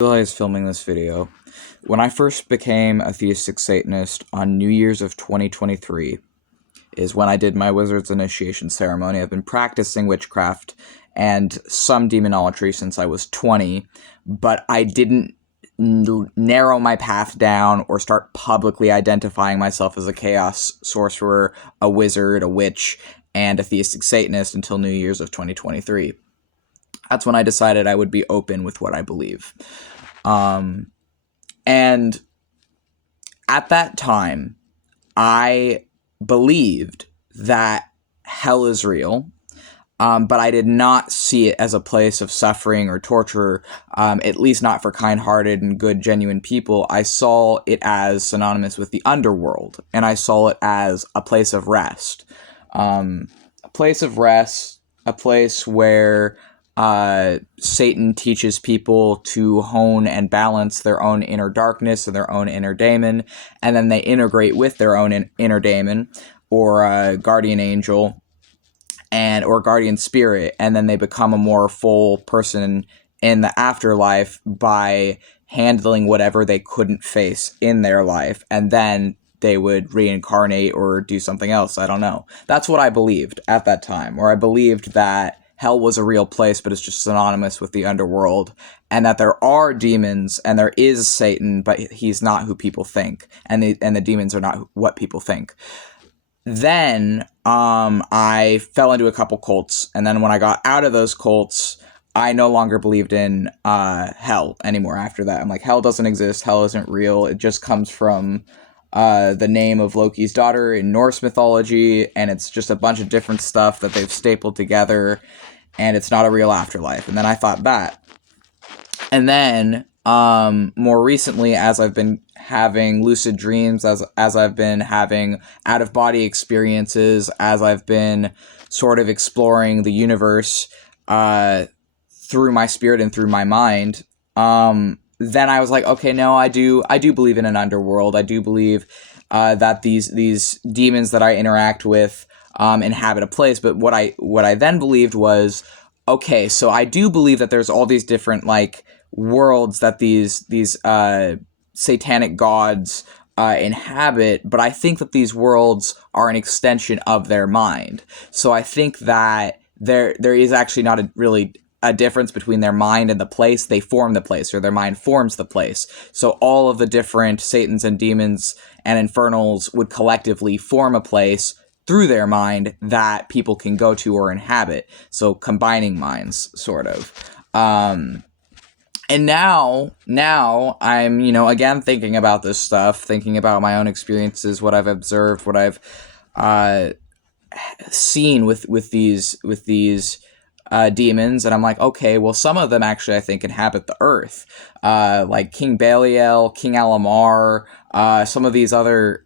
I was filming this video. When I first became a Theistic Satanist on New Year's of 2023 is when I did my wizard's initiation ceremony. I've been practicing witchcraft and some demonolatry since I was 20, but I didn't narrow my path down or start publicly identifying myself as a chaos sorcerer, a wizard, a witch, and a Theistic Satanist until New Year's of 2023. That's when I decided I would be open with what I believe. And at that time, I believed that hell is real, but I did not see it as a place of suffering or torture, at least not for kind-hearted and good, genuine people. I saw it as synonymous with the underworld, and I saw it as a place of rest. A place where Satan teaches people to hone and balance their own inner darkness and their own inner daemon, and then they integrate with their own inner daemon, or guardian angel, or guardian spirit, and then they become a more full person in the afterlife by handling whatever they couldn't face in their life, and then they would reincarnate or do something else. I don't know. That's what I believed at that time, or I believed that hell was a real place, but it's just synonymous with the underworld, and that there are demons, and there is Satan, but he's not who people think, and the demons are not what people think. Then I fell into a couple cults, and then when I got out of those cults, I no longer believed in hell anymore after that. I'm like, hell doesn't exist, hell isn't real, it just comes from the name of Loki's daughter in Norse mythology, and it's just a bunch of different stuff that they've stapled together, and it's not a real afterlife. And then I thought that. And then, more recently, as I've been having lucid dreams, as I've been having out-of-body experiences, as I've been sort of exploring the universe through my spirit and through my mind, then I was like, okay, no, I do believe in an underworld. I do believe that these demons that I interact with inhabit a place. But what I then believed was, okay, so I do believe that there's all these different like worlds that these satanic gods inhabit, but I think that these worlds are an extension of their mind. So I think that there is actually not really a difference between their mind and the place. They form the place, or their mind forms the place. So all of the different Satans and demons and infernals would collectively form a place through their mind that people can go to or inhabit. So combining minds, sort of. And now I'm, again thinking about this stuff, thinking about my own experiences, what I've observed, what I've seen with these demons, and I'm like, okay, well, some of them actually I think inhabit the earth, like King Belial, King Alamar, some of these other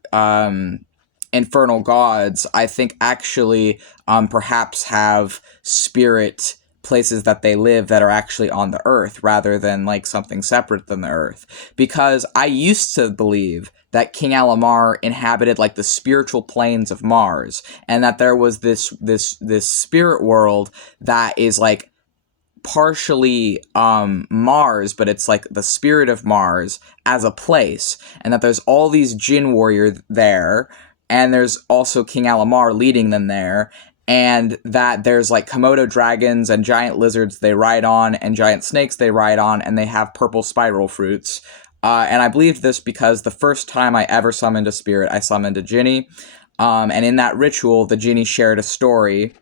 infernal gods, I think actually perhaps have spirit places that they live that are actually on the earth rather than like something separate than the earth. Because I used to believe that King Alamar inhabited like the spiritual planes of Mars, and that there was this spirit world that is like partially Mars, but it's like the spirit of Mars as a place, and that there's all these Jinn warriors there, and there's also King Alamar leading them there, and that there's like Komodo dragons and giant lizards they ride on, and giant snakes they ride on, and they have purple spiral fruits. And I believed this because the first time I ever summoned a spirit, I summoned a Jinni. And in that ritual, the Jinni shared a story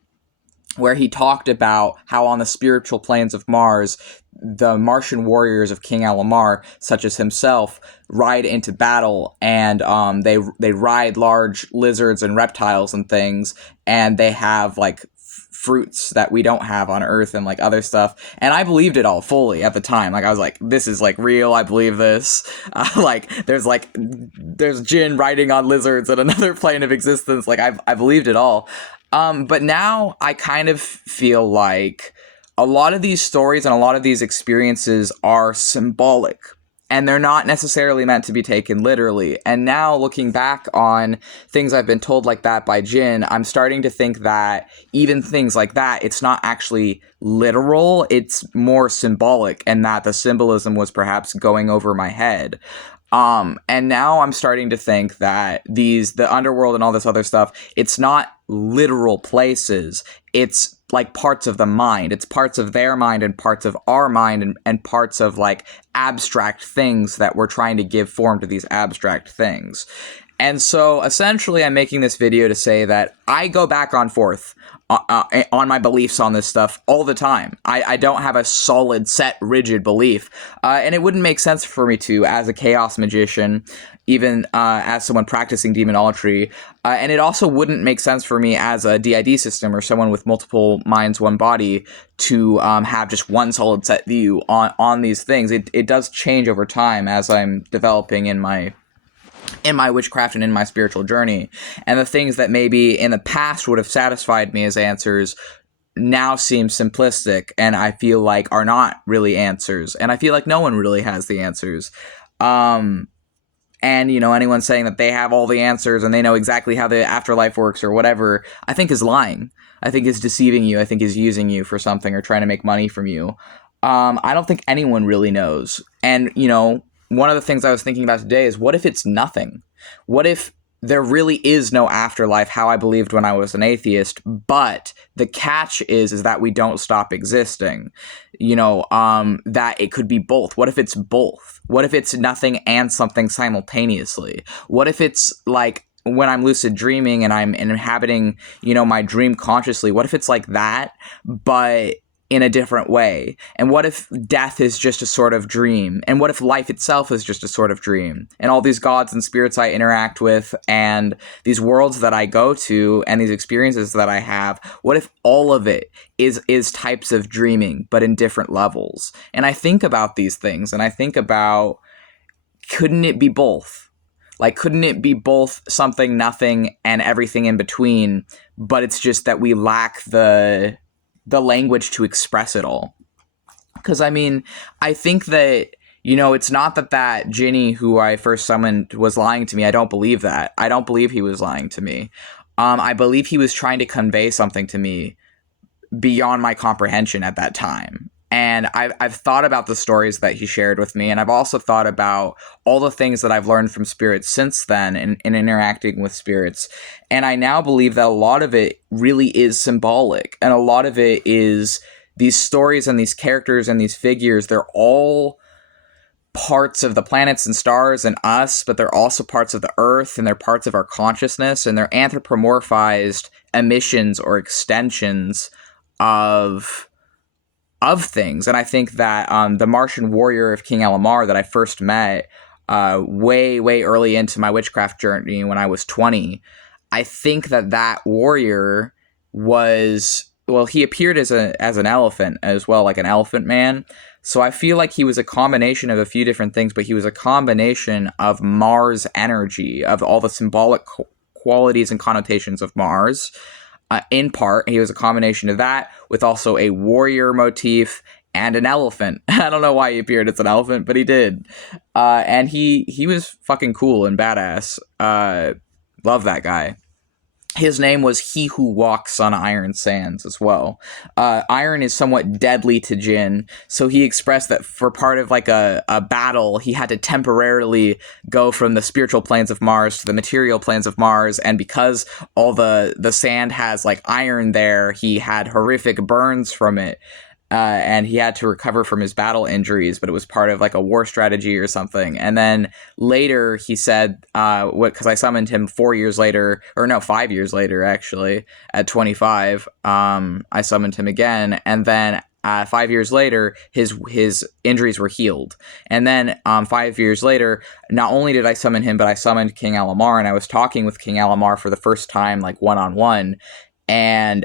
where he talked about how on the spiritual planes of Mars, the Martian warriors of King Alamar, such as himself, ride into battle, and they ride large lizards and reptiles and things, and they have like fruits that we don't have on Earth and like other stuff. And I believed it all fully at the time. Like I was like, this is like real. I believe this. There's Jinn riding on lizards in another plane of existence. Like I believed it all. But now I kind of feel like a lot of these stories and a lot of these experiences are symbolic. and they're not necessarily meant to be taken literally. And now looking back on things I've been told like that by Jinn, I'm starting to think that even things like that, it's not actually literal, it's more symbolic, and that the symbolism was perhaps going over my head. And now I'm starting to think that the underworld and all this other stuff, it's not literal places. It's like parts of the mind. It's parts of their mind and parts of our mind and parts of like abstract things that we're trying to give form to these abstract things. And so essentially I'm making this video to say that I go back and forth on my beliefs on this stuff all the time. I don't have a solid, set, rigid belief. And it wouldn't make sense for me to, as a chaos magician, even as someone practicing demonolatry. And it also wouldn't make sense for me as a DID system or someone with multiple minds, one body, to have just one solid set view on these things. It does change over time as I'm developing in my witchcraft and in my spiritual journey. And the things that maybe in the past would have satisfied me as answers now seem simplistic, and I feel like are not really answers. And I feel like no one really has the answers. And, you know, anyone saying that they have all the answers and they know exactly how the afterlife works or whatever, I think is lying. I think is deceiving you. I think is using you for something or trying to make money from you. I don't think anyone really knows. And, you know, one of the things I was thinking about today is, what if it's nothing? What if there really is no afterlife, how I believed when I was an atheist, but the catch is that we don't stop existing? You know, that it could be both. What if it's both? What if it's nothing and something simultaneously? What if it's like when I'm lucid dreaming and I'm inhabiting, you know, my dream consciously? What if it's like that, but in a different way? And what if death is just a sort of dream? And what if life itself is just a sort of dream? And all these gods and spirits I interact with and these worlds that I go to and these experiences that I have, what if all of it is types of dreaming, but in different levels? And I think about these things, and I think about, couldn't it be both? Like, couldn't it be both something, nothing, and everything in between, but it's just that we lack the language to express it all? Because, I mean, I think that, you know, it's not that Ginny who I first summoned was lying to me. I don't believe that. I don't believe he was lying to me. I believe he was trying to convey something to me beyond my comprehension at that time. And I've thought about the stories that he shared with me, and I've also thought about all the things that I've learned from spirits since then in interacting with spirits. And I now believe that a lot of it really is symbolic, and a lot of it is these stories and these characters and these figures. They're all parts of the planets and stars and us, but they're also parts of the earth, and they're parts of our consciousness, and they're anthropomorphized emissions or extensions of things. And I think that the Martian warrior of King Alamar that I first met way early into my witchcraft journey when I was 20, I think that warrior was, well, he appeared as an elephant as well, like an elephant man. So I feel like he was a combination of a few different things, but he was a combination of Mars energy, of all the symbolic qualities and connotations of Mars. In part, he was a combination of that with also a warrior motif and an elephant. I don't know why he appeared as an elephant, but he did. And he was fucking cool and badass. Love that guy. His name was He Who Walks on Iron Sands as well. Iron is somewhat deadly to Jinn, so he expressed that for part of like a battle, he had to temporarily go from the spiritual planes of Mars to the material planes of Mars, and because all the sand has like iron there, he had horrific burns from it. And he had to recover from his battle injuries, but it was part of like a war strategy or something. And then later he said, because I summoned him 5 years later, actually, at 25, I summoned him again. And then 5 years later, his injuries were healed. And then 5 years later, not only did I summon him, but I summoned King Alamar, and I was talking with King Alamar for the first time, like one-on-one. And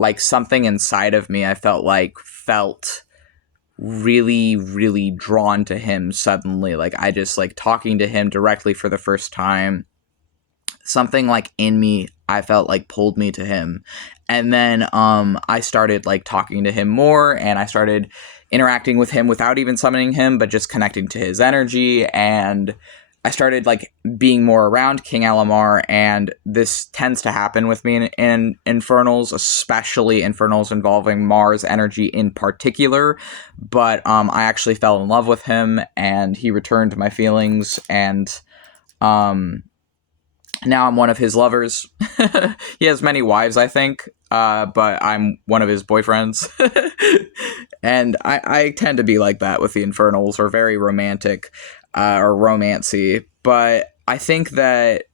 like something inside of me, I felt really drawn to him suddenly. Like I just like talking to him directly for the first time. Something like in me, I felt like pulled me to him. And then I started like talking to him more, and I started interacting with him without even summoning him, but just connecting to his energy. And I started like being more around King Elamar, and this tends to happen with me in Infernals, especially Infernals involving Mars energy in particular. But I actually fell in love with him, and he returned my feelings, and now I'm one of his lovers. He has many wives, I think, but I'm one of his boyfriends. And I tend to be like that with the Infernals, or very romantic, or romancy. But I think that,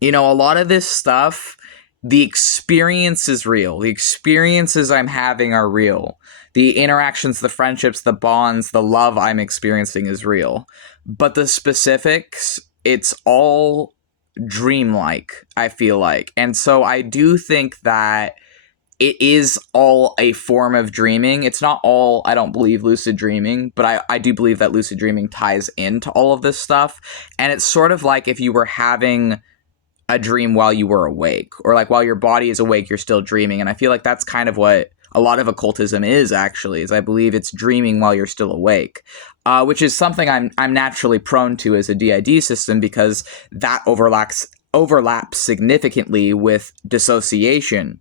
you know, a lot of this stuff, the experience is real. The experiences I'm having are real. The interactions, the friendships, the bonds, the love I'm experiencing is real. But the specifics, it's all dreamlike, I feel like. And so I do think that it is all a form of dreaming. It's not all, I don't believe, lucid dreaming, but I do believe that lucid dreaming ties into all of this stuff. And it's sort of like if you were having a dream while you were awake, or like while your body is awake, you're still dreaming. And I feel like that's kind of what a lot of occultism is, actually, is I believe it's dreaming while you're still awake, which is something I'm naturally prone to as a DID system, because that overlaps significantly with dissociation.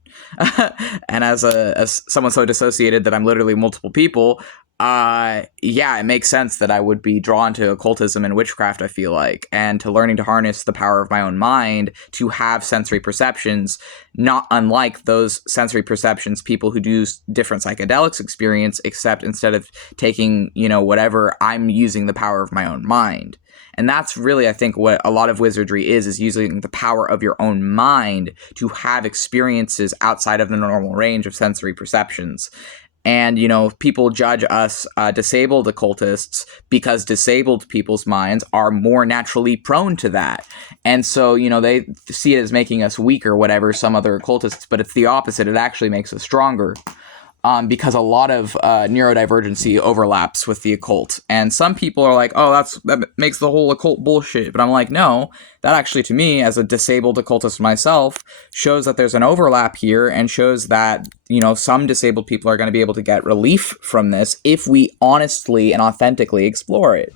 And as someone so dissociated that I'm literally multiple people, yeah, it makes sense that I would be drawn to occultism and witchcraft, I feel like, and to learning to harness the power of my own mind to have sensory perceptions, not unlike those sensory perceptions people who do different psychedelics experience, except instead of taking, you know, whatever, I'm using the power of my own mind. And that's really, I think, what a lot of wizardry is using the power of your own mind to have experiences outside of the normal range of sensory perceptions. And, you know, people judge us disabled occultists because disabled people's minds are more naturally prone to that. And so, you know, they see it as making us weak or whatever, some other occultists, but it's the opposite. It actually makes us stronger. Because a lot of neurodivergency overlaps with the occult. And some people are like, oh, that makes the whole occult bullshit. But I'm like, no, that actually, to me, as a disabled occultist myself, shows that there's an overlap here, and shows that, you know, some disabled people are going to be able to get relief from this if we honestly and authentically explore it.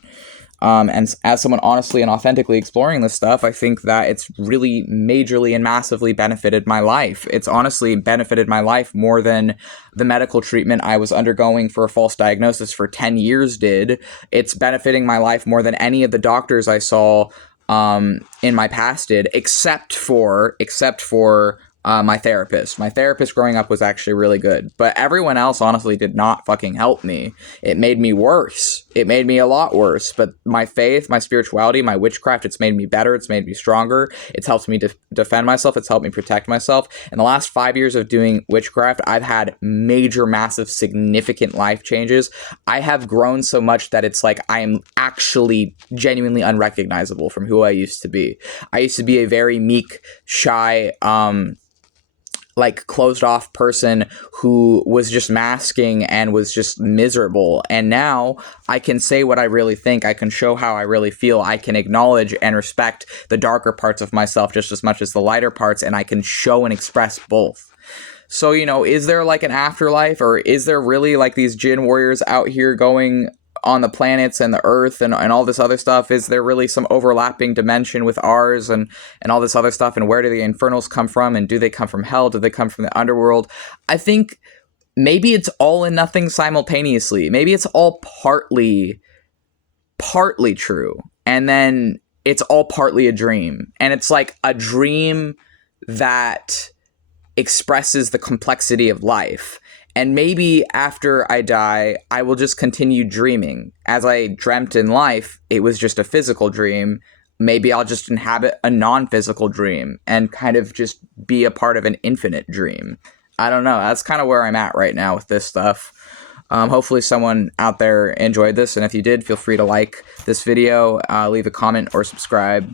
And as someone honestly and authentically exploring this stuff, I think that it's really majorly and massively benefited my life. It's honestly benefited my life more than the medical treatment I was undergoing for a false diagnosis for 10 years did. It's benefiting my life more than any of the doctors I saw in my past did, except for my therapist. My therapist growing up was actually really good, but everyone else honestly did not fucking help me. It made me worse. It made me a lot worse. But my faith, my spirituality, my witchcraft, it's made me better. It's made me stronger. It's helped me defend myself. It's helped me protect myself. In the last 5 years of doing witchcraft, I've had major, massive, significant life changes. I have grown so much that it's like I am actually genuinely unrecognizable from who I used to be. I used to be a very meek, shy, like closed off person who was just masking and was just miserable. And now I can say what I really think. I can show how I really feel. I can acknowledge and respect the darker parts of myself just as much as the lighter parts, and I can show and express both. So, you know, is there like an afterlife, or is there really like these Jinn warriors out here going on the planets and the earth and all this other stuff? Is there really some overlapping dimension with ours and all this other stuff? And where do the infernals come from? And do they come from hell? Do they come from the underworld? I think maybe it's all and nothing simultaneously. Maybe it's all partly true. And then it's all partly a dream. And it's like a dream that expresses the complexity of life. And maybe after I die, I will just continue dreaming. As I dreamt in life, it was just a physical dream. Maybe I'll just inhabit a non-physical dream and kind of just be a part of an infinite dream. I don't know. That's kind of where I'm at right now with this stuff. Hopefully someone out there enjoyed this. And if you did, feel free to like this video, leave a comment, or subscribe.